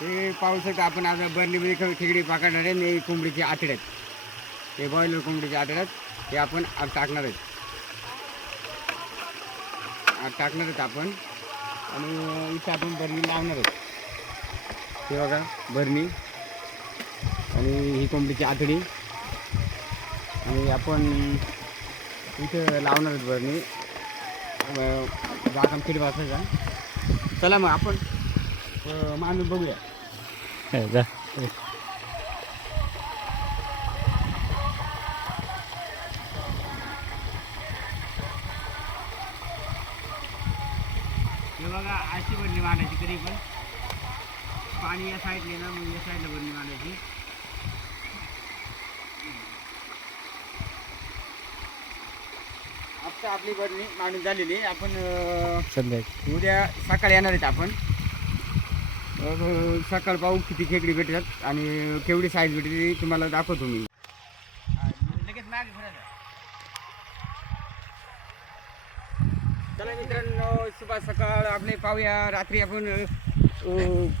ते पाहू आपण आता बर्लीमध्ये खेकडी पाकडणार आहे. आणि कोंबडीची आतड्यात ते बॉयलर कोंबडीच्या आतड्यात ते आपण आग टाकणार आहेत. आग टाकणार आहेत आपण. आणि इथं आपण बरणी लावणार आहोत. ते बघा बर्नी आणि ही कोंबडीची आतडी आणि आपण इथं लावणार आहेत बरणी जागा किती वाचायचा चला मग आपण माणूस बघूया. जा. बघा अशी बरणी मांडायची तरी पण. पाणी या साईडने ना मग या साईडला बरणी मांडायची. आता आपली बरणी मांडून झालेली. आपण उद्या सकाळी येणार आहेत आपण. सकाळ पाहू किती खेकडी भेटतात आणि केवढी साईज भेटते ती तुम्हाला दाखवतो मी. लगेच चला मित्रांनो सुबह सकाळ. आपले पाहूया. रात्री आपण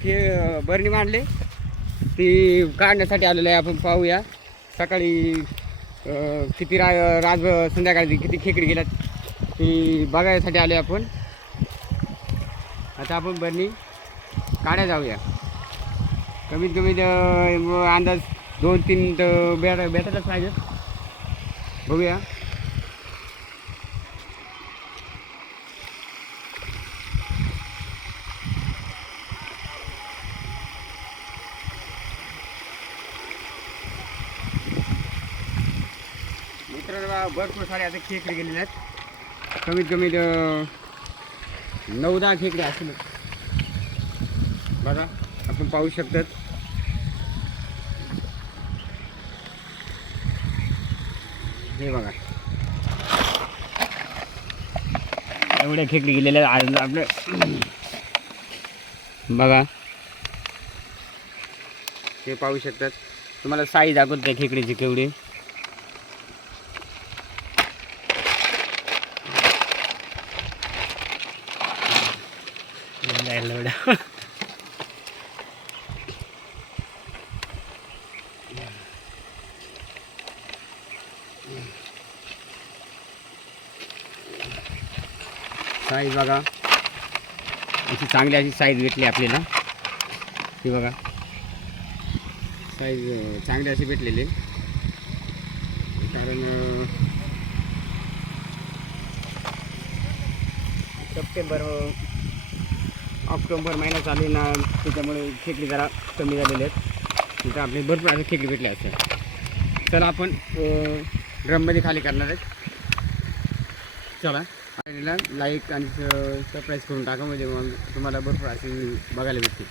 खे बरणी मांडले. ती काढण्यासाठी आलेलं आहे. आपण पाहूया. सकाळी किती रा राज संध्याकाळी किती खेकडी गेल्यात ती बघायसाठी आले आपण. आता आपण बरणी काढ्या जाऊया. कमीत कमी अंदाज दोन तीन तर बेट भेटायलाच पाहिजे. बघूया. भरपूर सारे आता खेकडे गेलेले आहेत. कमीत कमी नऊ दहा खेकडे असतील. बघा आपण पाहू शकतात. हे बघा. एवढ्या खेकडे गेलेल्या आहेत. आज आपलं बघा. हे पाहू शकतात. तुम्हाला साईज दाखवत त्या खेकडीची केवढी. एवढ्या साईज बघा. अशी चांगली अशी साईज भेटली आपल्याला. ही बघा. साईज चांगली अशी भेटलेली. कारण सप्टेंबर ऑक्टोंबर ऑक्टोबर महिना चालू ना त्याच्यामुळे खेकडी जरा कमी झालेले आहेत. तिथं आपले भरपूर असे खेकडी भेटले असते चला आपण ड्रममध्ये खाली करणार आहेत. चला. लाईक आणि सबस्क्राईब करून टाका म्हणजे मग तुम्हाला भरपूर अशी बघायला भेटतील.